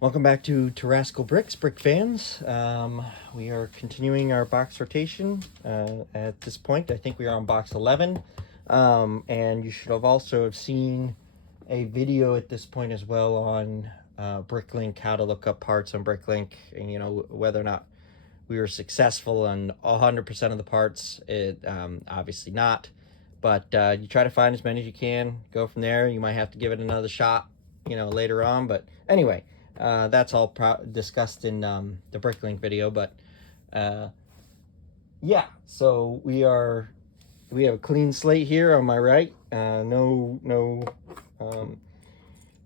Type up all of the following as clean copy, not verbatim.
Welcome back to Terrascal Bricks, brick fans. We are continuing our box rotation. At this point, I think we are on box 11. And you should have also have seen a video at this point as well on Bricklink, how to look up parts on Bricklink, and whether or not we were successful on 100% of the parts. Obviously not, but you try to find as many as you can. Go from there. You might have to give it another shot, later on. But anyway. That's all discussed in the Bricklink video, but yeah, so we have a clean slate here on my right. No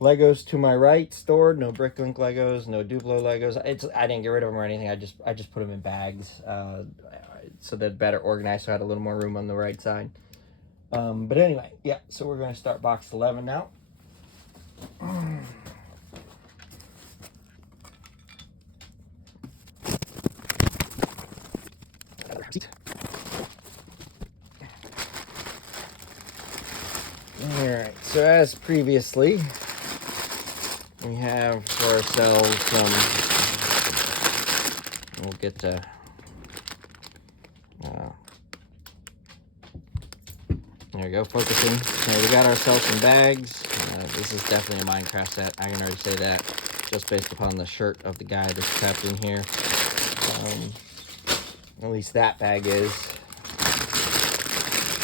Legos to my right stored. No Bricklink Legos, no Duplo Legos. I didn't get rid of them or anything. I just put them in bags so they're better organized. So I had a little more room on the right side. But anyway, yeah. So we're gonna start box 11 now. Alright, so as previously, we have for ourselves some, we'll get to, there we go, focusing. So we got ourselves some bags. This is definitely a Minecraft set, I can already say that, just based upon the shirt of the guy that's trapped in here. At least that bag is.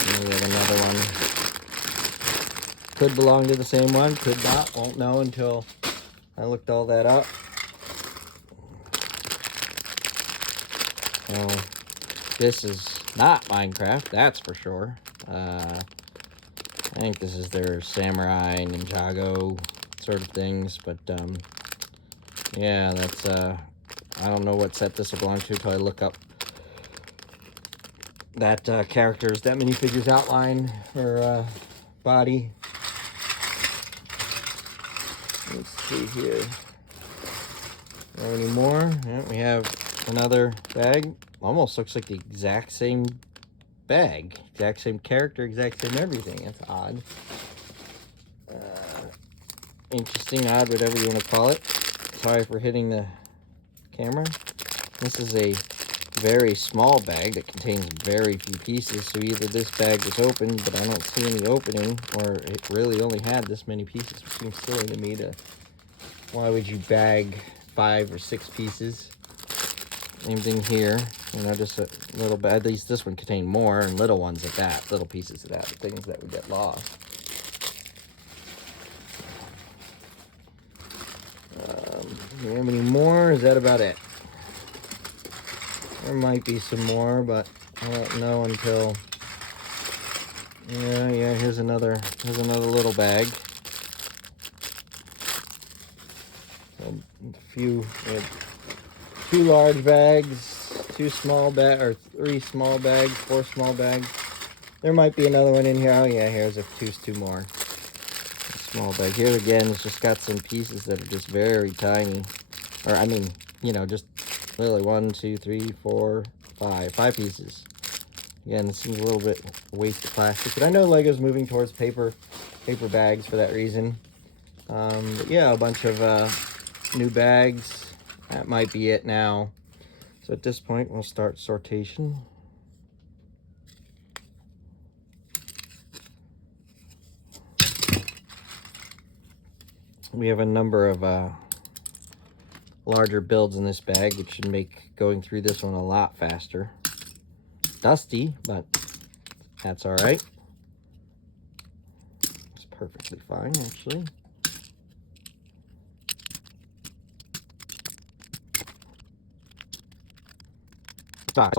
And we have another one. Could belong to the same one, could not, won't know until I looked all that up. So this is not Minecraft, that's for sure. I think this is their Samurai Ninjago sort of things, but yeah, that's I don't know what set this will belong to until I look up that characters, that minifigures outline or body. Let's see here. Any more? Yeah, we have another bag. Almost looks like the exact same bag. Exact same character, exact same everything. That's odd. Interesting, odd, whatever you want to call it. Sorry for hitting the camera. This is a very small bag that contains very few pieces. So either this bag was opened, but I don't see any opening, or it really only had this many pieces, which seems silly to me. Why would you bag 5 or 6 pieces? Same thing here, just a little bit. At least this one contained more, and little ones at that, little pieces of that, things that would get lost. Do we have any more? Is that about it? There might be some more, but I won't know until. Yeah. Here's another little bag. So a few. We have 2 large bags, 2 small bags, or 3 small bags, 4 small bags. There might be another one in here. Oh yeah, here's two more. A small bag. Here again, it's just got some pieces that are just very tiny. Or I mean, just literally 1, 2, 3, 4, 5 pieces. Again, this seems a little bit waste of plastic, but I know Lego's moving towards paper bags for that reason. But yeah, a bunch of new bags. That might be it now. So at this point, we'll start sortation. We have a number of larger builds in this bag, which should make going through this one a lot faster. Dusty, but that's all right. It's perfectly fine, actually. I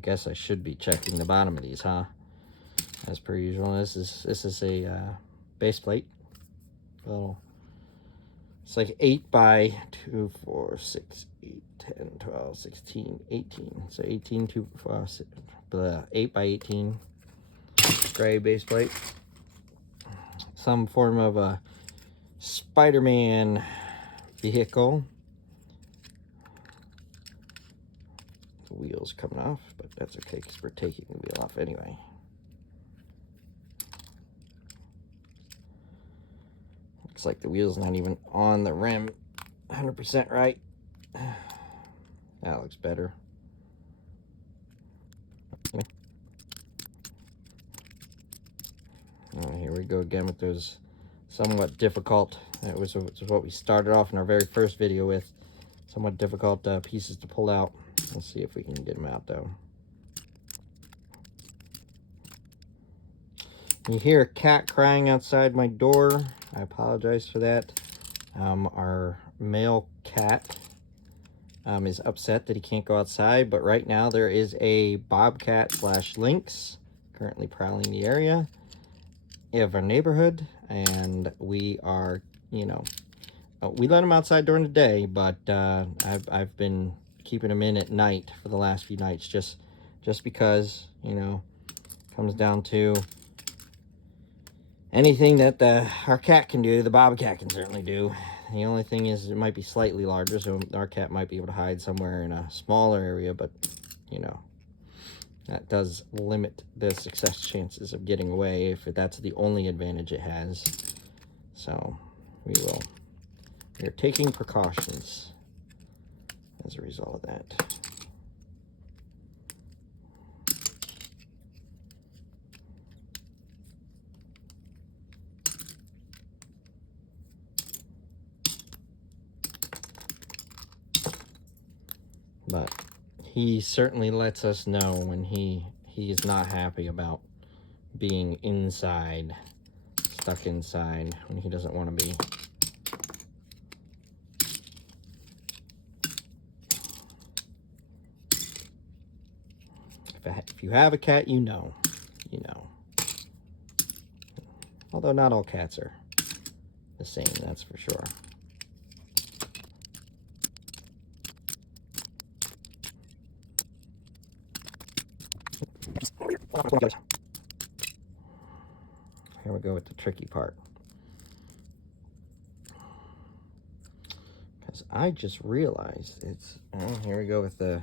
guess I should be checking the bottom of these, huh? As per usual. This is a base plate. It's like 8 by 2, 4, 6, 8, 10, 12, 16, 18. So 18 to 8 by 18 gray base plate. Some form of a Spider-Man vehicle. The wheel's coming off, but that's okay because we're taking the wheel off anyway. Looks like the wheel's not even on the rim 100% right. That looks better. Here we go again with those somewhat difficult, that was what we started off in our very first video with, somewhat difficult pieces to pull out. Let's see if we can get them out though. You hear a cat crying outside my door. I apologize for that. Our male cat is upset that he can't go outside, but right now there is a bobcat slash lynx currently prowling the area of our neighborhood, and we are, you know, we let him outside during the day, but I've been keeping him in at night for the last few nights, just because, you know, comes down to anything that our cat can do, the bobcat can certainly do. The only thing is it might be slightly larger, so our cat might be able to hide somewhere in a smaller area, but, you know, that does limit the success chances of getting away if that's the only advantage it has. So we are taking precautions as a result of that. But he certainly lets us know when he is not happy about being inside, stuck inside, when he doesn't want to be. If you have a cat, you know. Although not all cats are the same, that's for sure. Here we go with the tricky part. Because I just realized it's, here we go with the,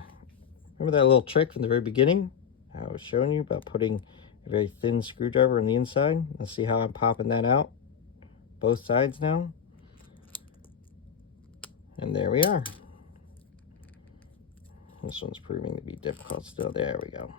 remember that little trick from the very beginning? I was showing you about putting a very thin screwdriver on the inside. Let's see how I'm popping that out. Both sides now. And there we are. This one's proving to be difficult still. There we go.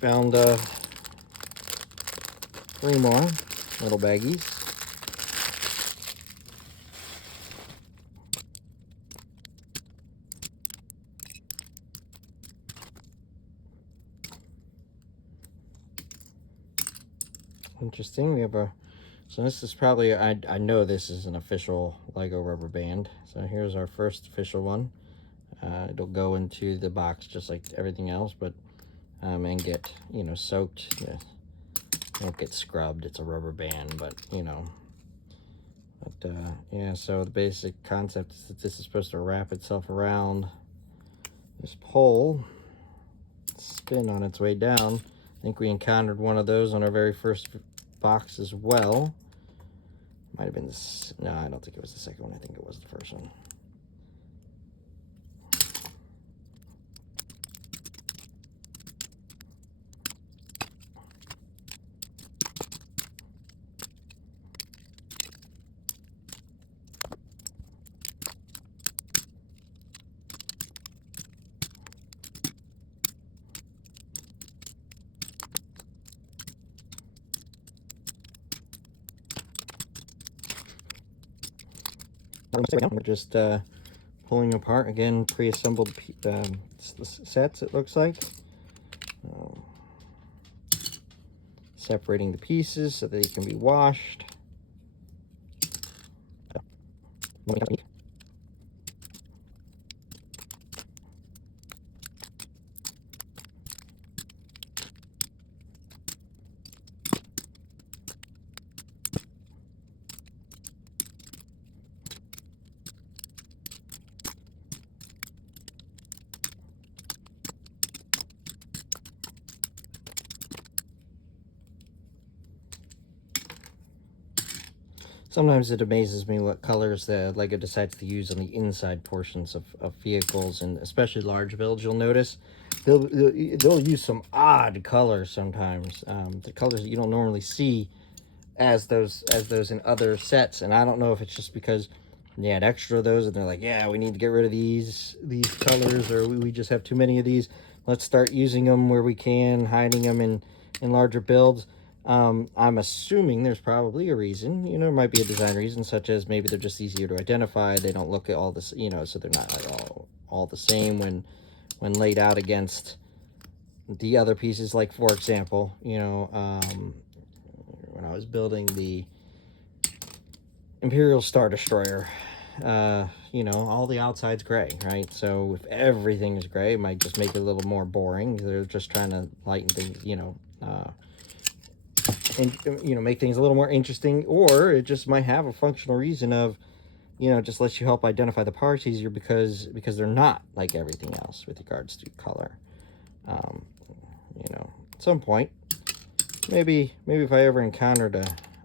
Found 3 more little baggies. Interesting. We have a, so this is probably, I know this is an official Lego rubber band. So here's our first official one. It'll go into the box just like everything else, but and get, you know, soaked. Yeah. Won't get scrubbed. It's a rubber band, but, you know. But yeah, so the basic concept is that this is supposed to wrap itself around this pole, spin on its way down. I think we encountered one of those on our very first box as well. Might have been this, no, I don't think it was the second one. I think it was the first one. We're just pulling apart, again, pre-assembled sets, it looks like. Separating the pieces so that they can be washed. Sometimes it amazes me what colors the LEGO decides to use on the inside portions of vehicles, and especially large builds. You'll notice they'll use some odd colors sometimes, the colors that you don't normally see as those in other sets. And I don't know if it's just because they had extra of those and they're like, yeah, we need to get rid of these colors, or we just have too many of these. Let's start using them where we can, hiding them in larger builds. I'm assuming there's probably a reason. You know, there might be a design reason, such as maybe they're just easier to identify. They don't look at all this, you know, so they're not like all the same when laid out against the other pieces. Like, for example, you know, when I was building the Imperial Star Destroyer, you know, all the outside's gray, right? So if everything is gray, it might just make it a little more boring. They're just trying to lighten things, you know, and, you know, make things a little more interesting. Or it just might have a functional reason of, you know, just lets you help identify the parts easier because they're not like everything else with regards to color. You know, at some point, maybe if I ever encountered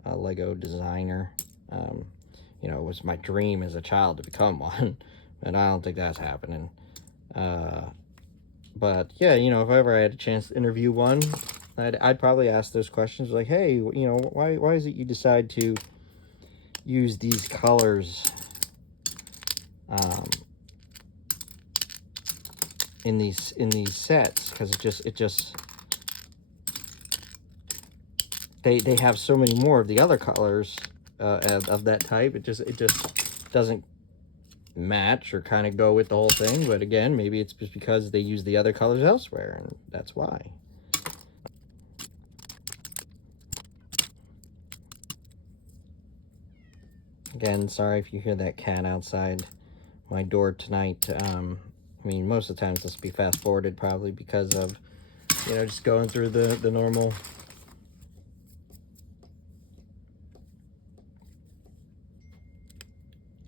a Lego designer, you know, it was my dream as a child to become one, but I don't think that's happening. But yeah, you know, if ever I had a chance to interview one, I'd probably ask those questions, like, hey, you know, why is it you decide to use these colors in these sets? Because it just they have so many more of the other colors of that type. It just doesn't match or kind of go with the whole thing. But again, maybe it's just because they use the other colors elsewhere, and that's why. Again, sorry if you hear that cat outside my door tonight. I mean, most of the times this will be fast forwarded, probably because of, you know, just going through the normal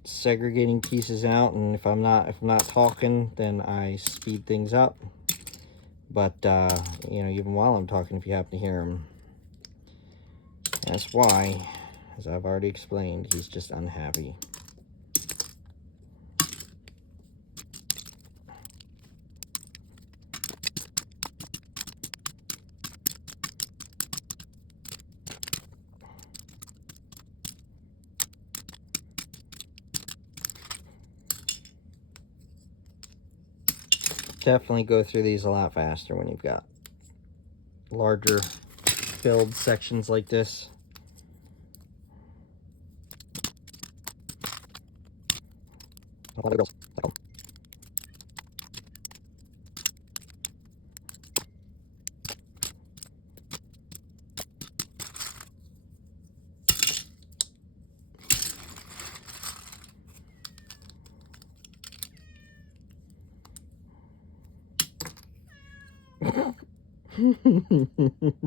segregating pieces out, and if I'm not talking, then I speed things up. But you know, even while I'm talking, if you happen to hear him, that's why, as I've already explained, he's just unhappy. Definitely go through these a lot faster when you've got larger build sections like this.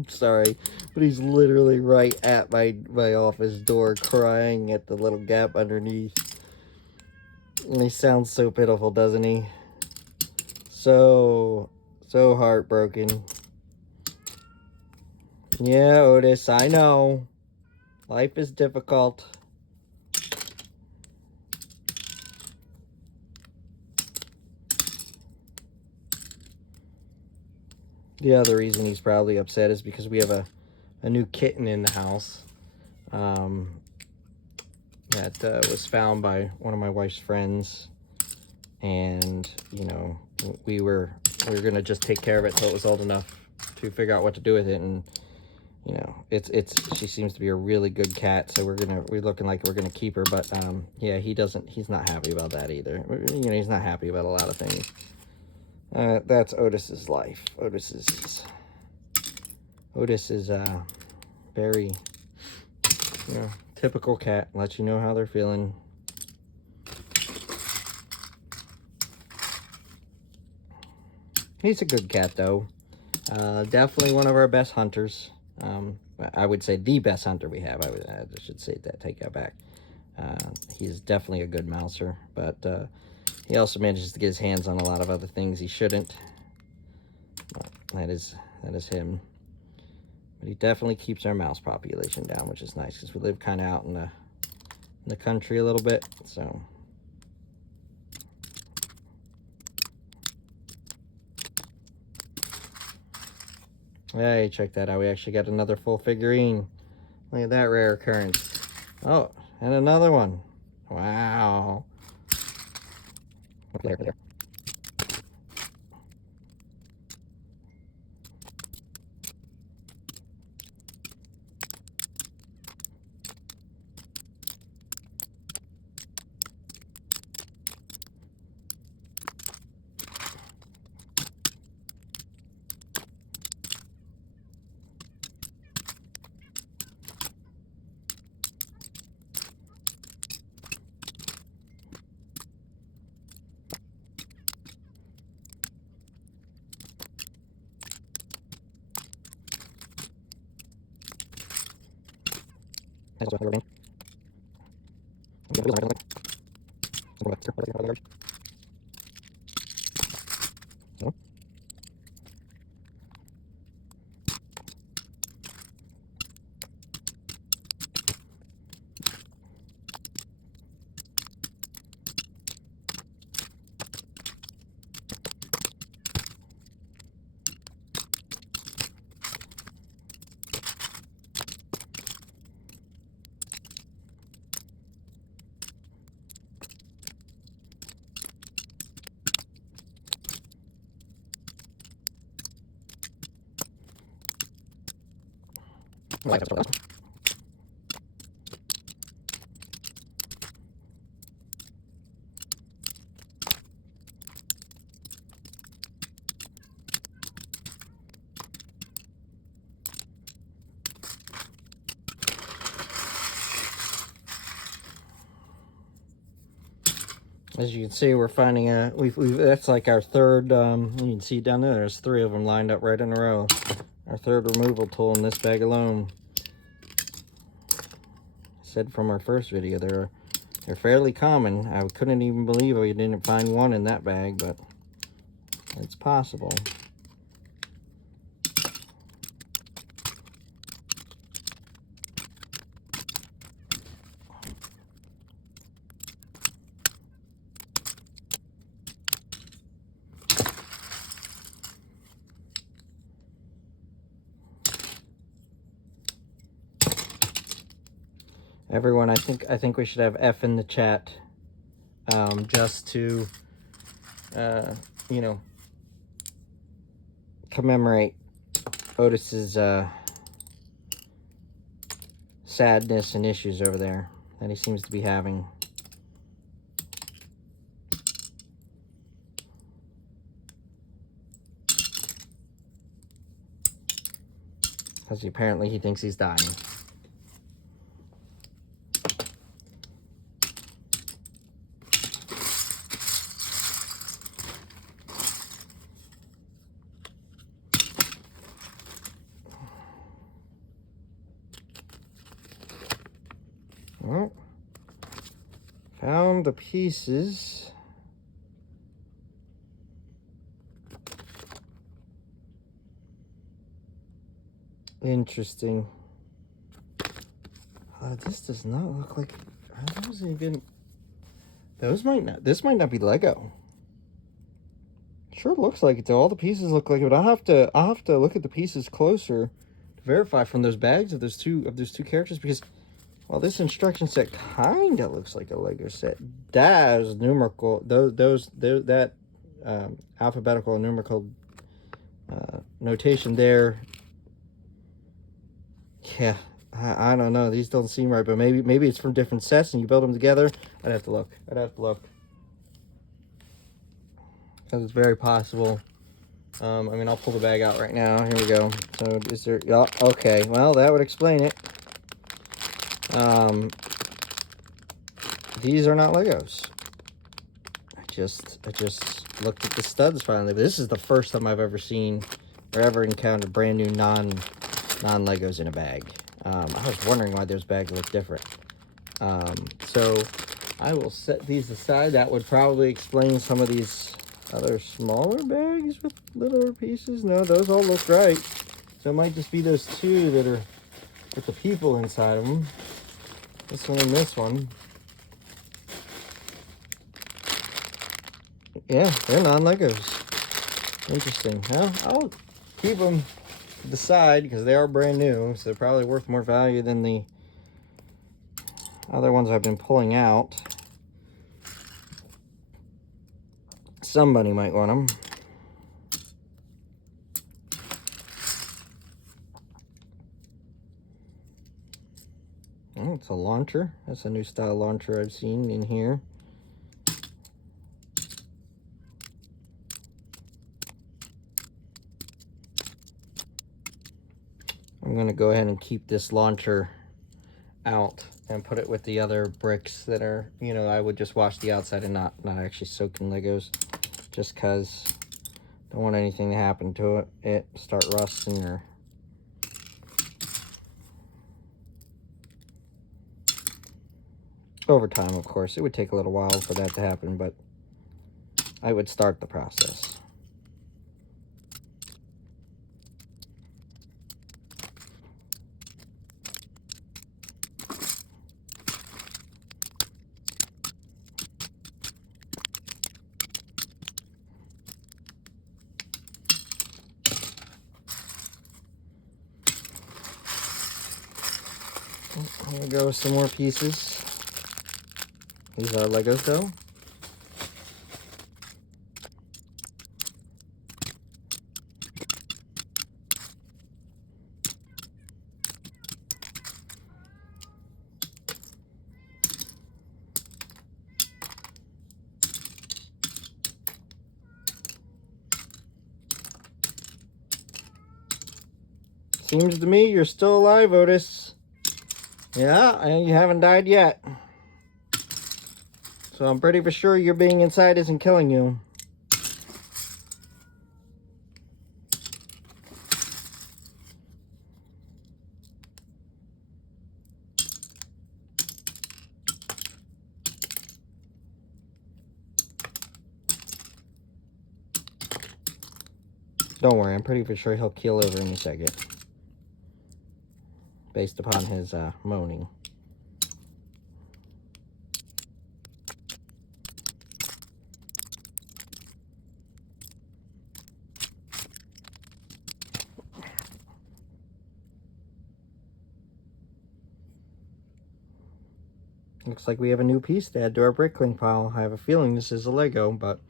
Sorry, but he's literally right at my office door, crying at the little gap underneath. And he sounds so pitiful, doesn't he? So heartbroken. Yeah, Otis, I know. Life is difficult. The other reason he's probably upset is because we have a new kitten in the house that was found by one of my wife's friends, and you know, we were gonna just take care of it till it was old enough to figure out what to do with it. And you know, she seems to be a really good cat, so we're looking like we're gonna keep her. But yeah, he's not happy about that either. You know, he's not happy about a lot of things. That's Otis's life. Otis is very, you know, typical cat. Lets you know how they're feeling. He's a good cat, though. Definitely one of our best hunters. I would say the best hunter we have. I should say that. Take that back. He's definitely a good mouser, but he also manages to get his hands on a lot of other things he shouldn't. That is him. But he definitely keeps our mouse population down, which is nice because we live kind of out in the the country a little bit, so. Hey, check that out. We actually got another full figurine. Look at that rare occurrence. Oh, and another one. Wow. There. As you can see, we're finding that's like our third, you can see down there, there's 3 of them lined up right in a row. Our third removal tool in this bag alone. I said from our first video, they're fairly common. I couldn't even believe we didn't find one in that bag, but it's possible. Everyone, I think we should have F in the chat, just to, you know, commemorate Otis's sadness and issues over there that he seems to be having. Because apparently he thinks he's dying. Well, found the pieces. Interesting. This does not look like, are those even, those might not, this might not be Lego. Sure looks like it though. All the pieces look like it, but I'll have to look at the pieces closer to verify from those bags of those two characters, because well, this instruction set kind of looks like a Lego set. That is numerical. That alphabetical and numerical notation there. Yeah, I don't know. These don't seem right, but maybe it's from different sets and you build them together. I'd have to look. Because it's very possible. I mean, I'll pull the bag out right now. Here we go. So is there? Oh, okay. Well, that would explain it. These are not Legos. I just looked at the studs finally. This is the first time I've ever seen or ever encountered brand new non-Legos in a bag. I was wondering why those bags look different. So I will set these aside. That would probably explain some of these other smaller bags with littler pieces. No, those all look right. So it might just be those two that are with the people inside of them. This one and this one. Yeah, they're non-Legos. Interesting. Well, I'll keep them to the side because they are brand new, so they're probably worth more value than the other ones I've been pulling out. Somebody might want them. Oh, it's a launcher. That's a new style launcher I've seen in here. I'm going to go ahead and keep this launcher out and put it with the other bricks that are, you know, I would just wash the outside and not actually soak in Legos, just because don't want anything to happen to it start rusting or over time. Of course, it would take a little while for that to happen, but I would start the process. Here we go with some more pieces. These are Legos though. Seems to me you're still alive, Otis. Yeah, and you haven't died yet. So I'm pretty for sure your being inside isn't killing you. Don't worry, I'm pretty for sure he'll keel over in a second. Based upon his moaning. Looks like we have a new piece to add to our brickling pile. I have a feeling this is a Lego, but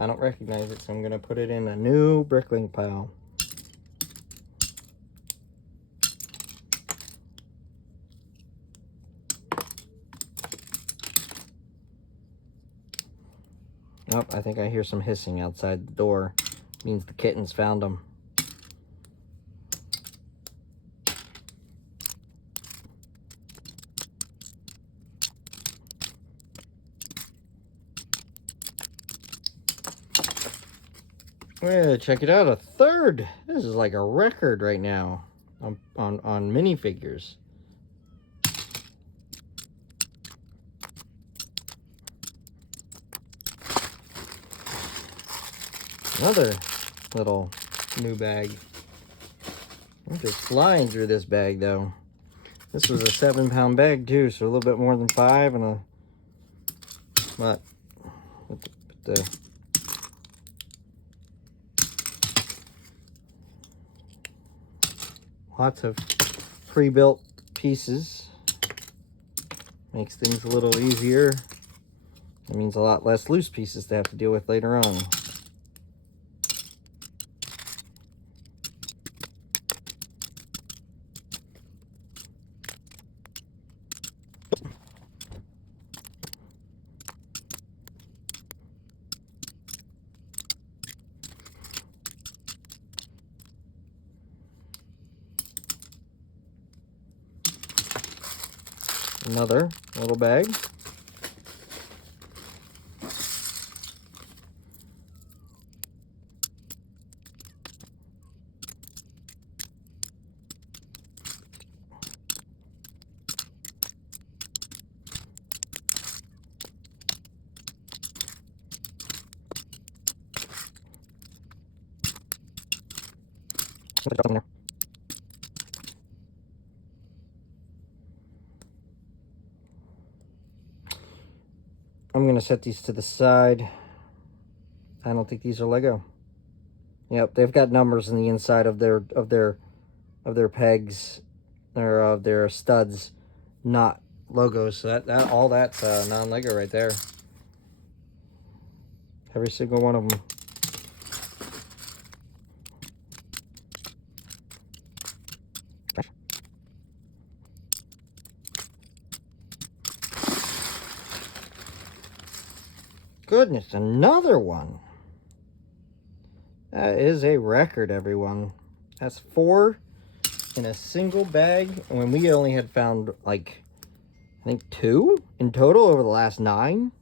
I don't recognize it, so I'm going to put it in a new brickling pile. Oh, I think I hear some hissing outside the door. Means the kittens found them. Yeah, check it out, a third. This is like a record right now on minifigures. Another little new bag. I'm just flying through this bag though. This was a 7-pound bag too, so a little bit more than 5 and a what? The lots of pre-built pieces. Makes things a little easier. It means a lot less loose pieces to have to deal with later on. Another little bag. I'm going to set these to the side. I don't think these are Lego. Yep, they've got numbers in the inside of their pegs, or of their studs, not logos. So that all that's non-Lego right there. Every single one of them. Goodness, another one. That is a record, everyone. That's 4 in a single bag, when we only had found, like, I think 2 in total over the last 9.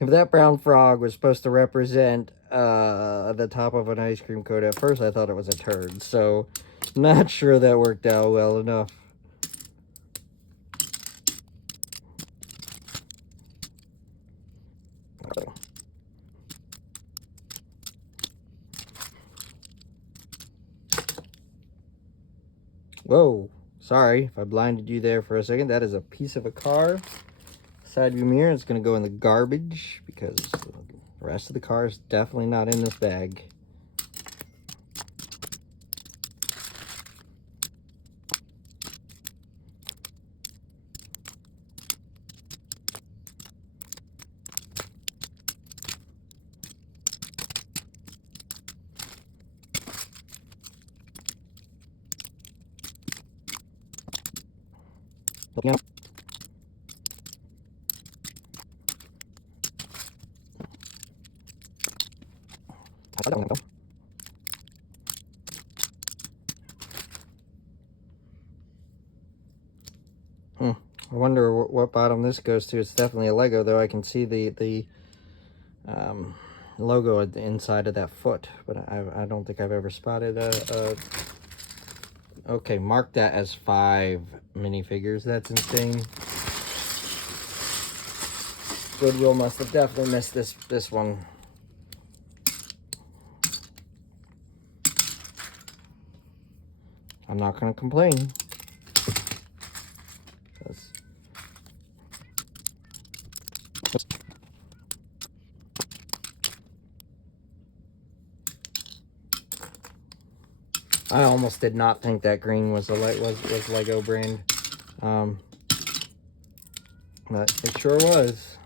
If that brown frog was supposed to represent the top of an ice cream cone, at first I thought it was a turd, so not sure that worked out well enough. Whoa, sorry if I blinded you there for a second. That is a piece of a car. Side view mirror. It's going to go in the garbage because the rest of the car is definitely not in this bag. Yep. I wonder what bottom this goes to. It's definitely a Lego, though I can see the logo at the inside of that foot, but I don't think I've ever spotted a okay, mark that as 5 minifigures. That's insane. Goodwill must have definitely missed this one. I'm not gonna complain. I almost did not think that green was was Lego brand, but it sure was.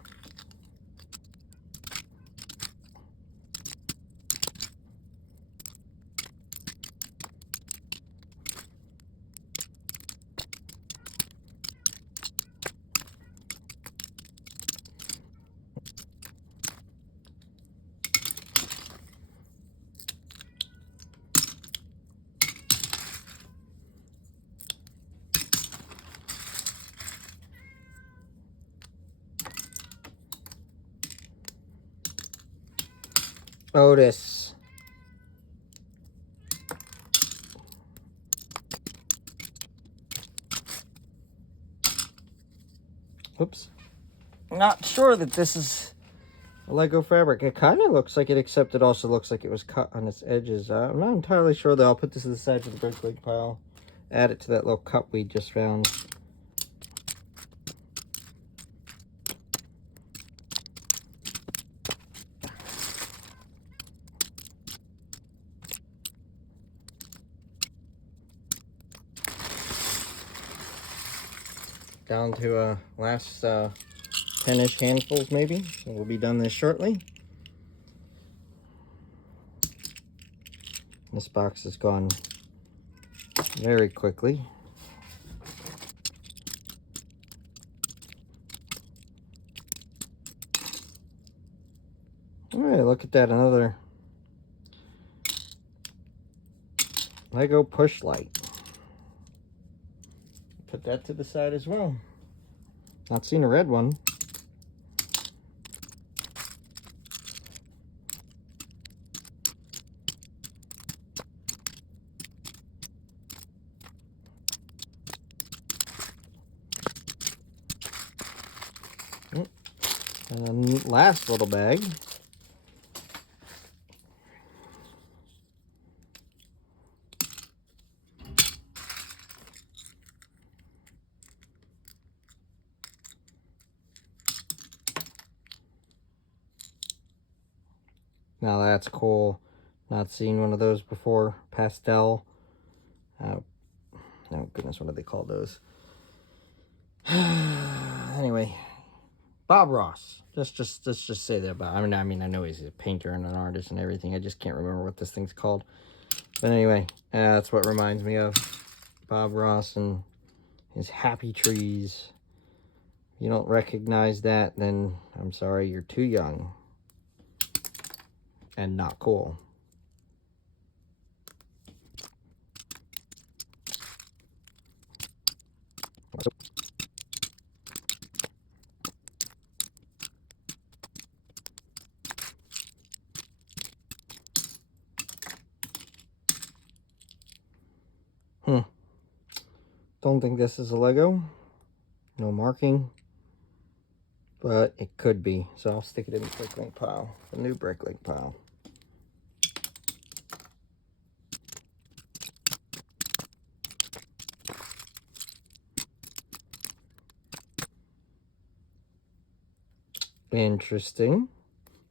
Otis. Oops. Not sure that this is a Lego fabric. It kind of looks like it, except it also looks like it was cut on its edges. I'm not entirely sure, though. I'll put this to the side of the brick pile. Add it to that little cup we just found. Down to last 10-ish handfuls, maybe. So we'll be done this shortly. This box has gone very quickly. All right, look at that, another Lego push light. Put that to the side as well. Not seen a red one. And then last little bag. Now that's cool. Not seen one of those before. Pastel. Oh goodness, what do they call those? Anyway, Bob Ross. Let's just say that about. I mean, I know he's a painter and an artist and everything. I just can't remember what this thing's called. But anyway, that's what reminds me of Bob Ross and his happy trees. If you don't recognize that, then I'm sorry, you're too young and not cool. Don't think this is a Lego. No marking. But it could be. So I'll stick it in the bricklink pile. The new bricklink pile. Interesting.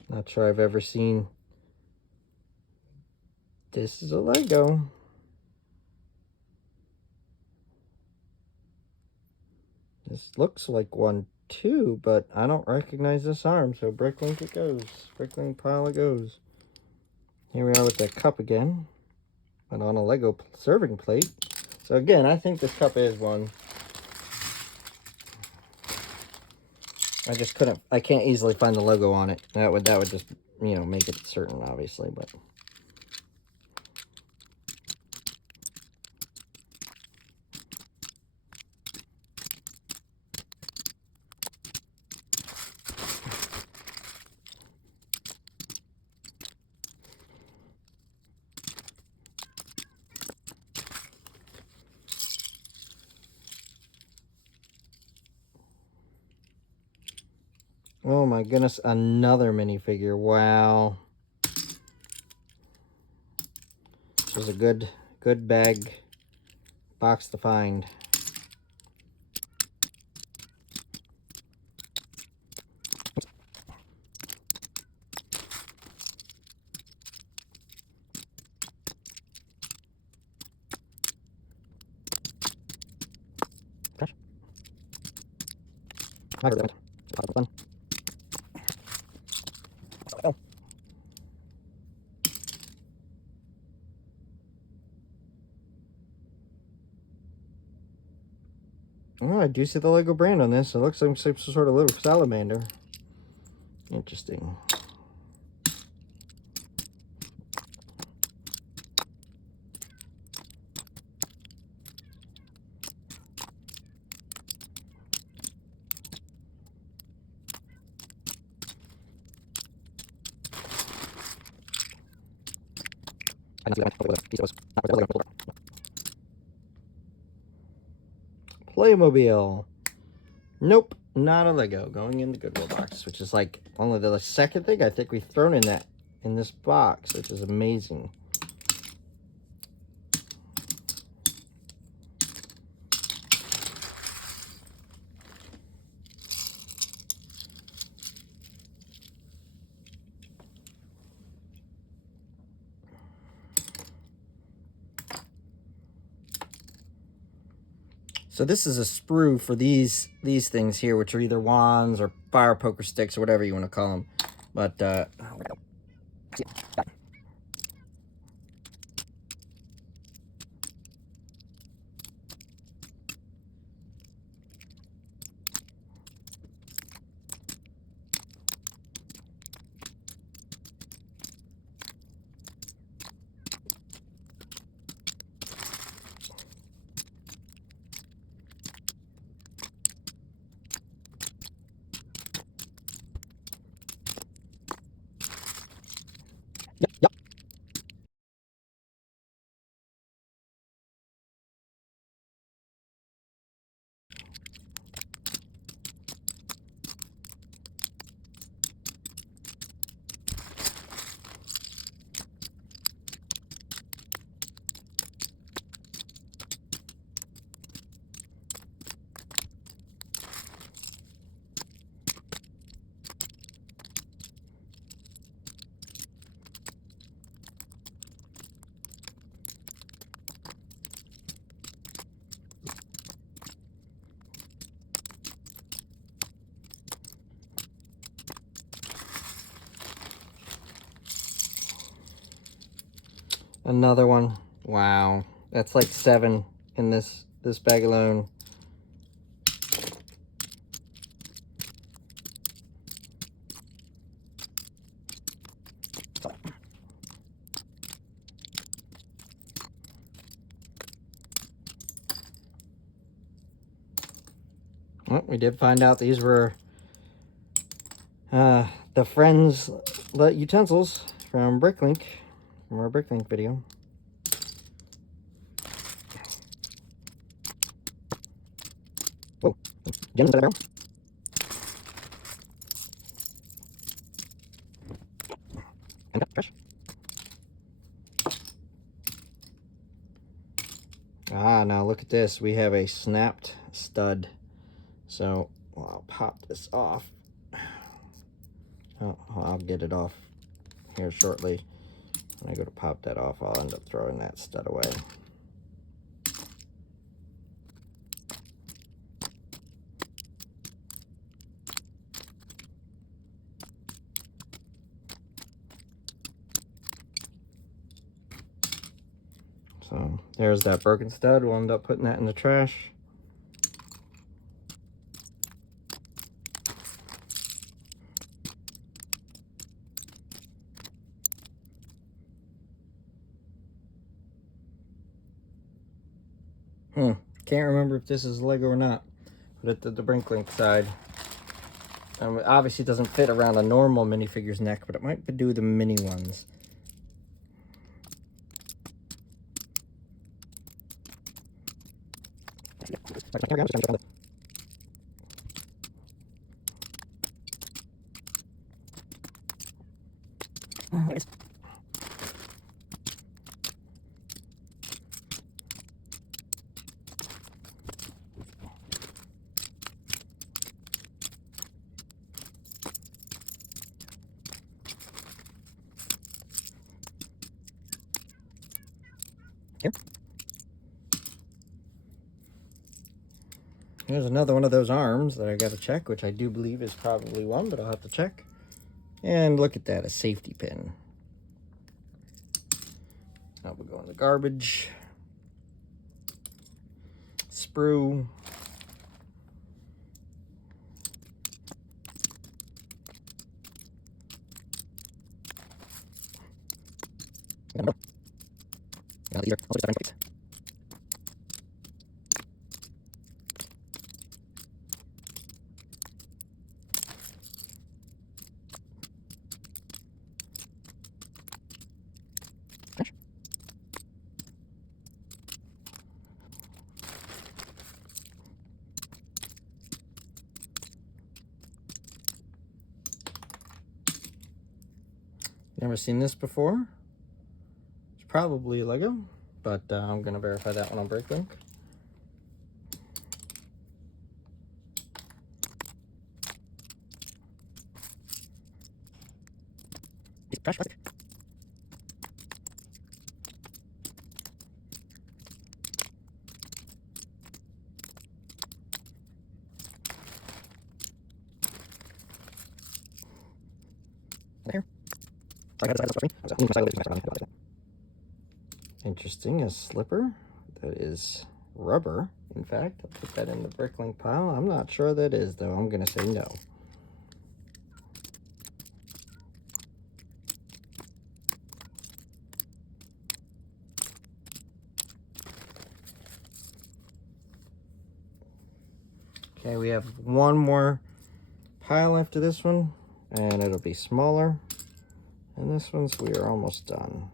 Not sure I've ever seen. This is a Lego. This looks like one too, but I don't recognize this arm, so bricklink it goes. Bricklink pile it goes. Here we are with the cup again, but on a Lego serving plate. So again, I think this cup is one. I just couldn't, I can't easily find the logo on it. That would just, you know, make it certain, obviously, but. Oh my goodness, another minifigure. Wow. This was a good bag box to find. Oh, I do see the Lego brand on this. It looks like some sort of little salamander. Interesting. Playmobil. Nope, not a Lego. Going in the Goodwill box, which is like only the second thing I think we've thrown in this box, which is amazing. So this is a sprue for these things here, which are either wands or fire poker sticks or whatever you want to call them. But Another one. Wow. That's like 7 in this bag alone. Well, we did find out these were the Friends utensils from Bricklink, from our Bricklink video. Whoa, gems in there. And trash. Ah, now look at this. We have a snapped stud. So I'll pop this off. Oh, I'll get it off here shortly. When I go to pop that off, I'll end up throwing that stud away. So there's that broken stud. We'll end up putting that in the trash. Can't remember if this is Lego or not. Put it to the Bricklink side. It obviously doesn't fit around a normal minifigure's neck, but it might do the mini ones. Here. Here's another one of those arms that I got to check, which I do believe is probably one, but I'll have to check. And look at that, a safety pin. That will go in the garbage. Sprue. Never seen this before. It's probably Lego, but I'm gonna verify that one on Bricklink. Trash plastic. There. Interesting, a slipper that is rubber. In fact, I'll put that in the Bricklink pile. I'm not sure that is, though. I'm gonna say no. Okay, we have one more pile after this one, and it'll be smaller. And this one's, we are almost done.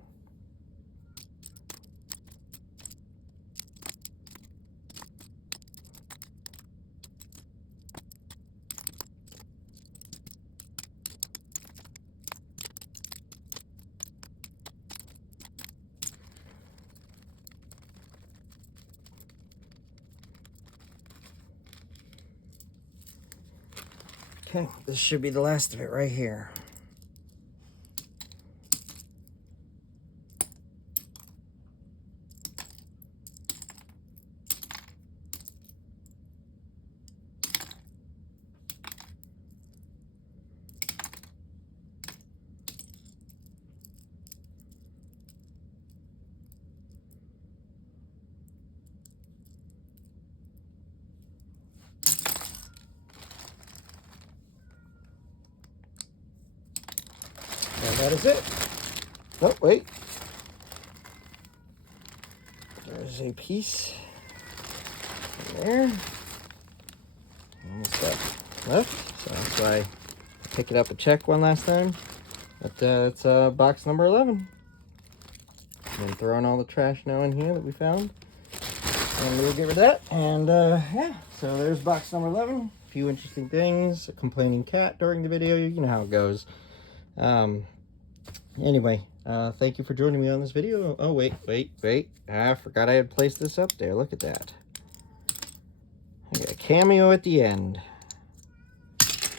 Okay, this should be the last of it right here. that is it. Oh, wait. There's a piece there. Almost got left. So that's why I pick it up and check one last time. But it's box number 11. I'm throwing all the trash now in here that we found. And we'll get rid of that. And yeah, so there's box number 11. A few interesting things. A complaining cat during the video. You know how it goes. Anyway, thank you for joining me on this video. Oh, wait. I forgot I had placed this up there. Look at that. I got a cameo at the end.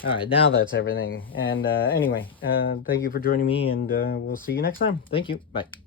All right, now that's everything. And anyway, thank you for joining me, and we'll see you next time. Thank you. Bye.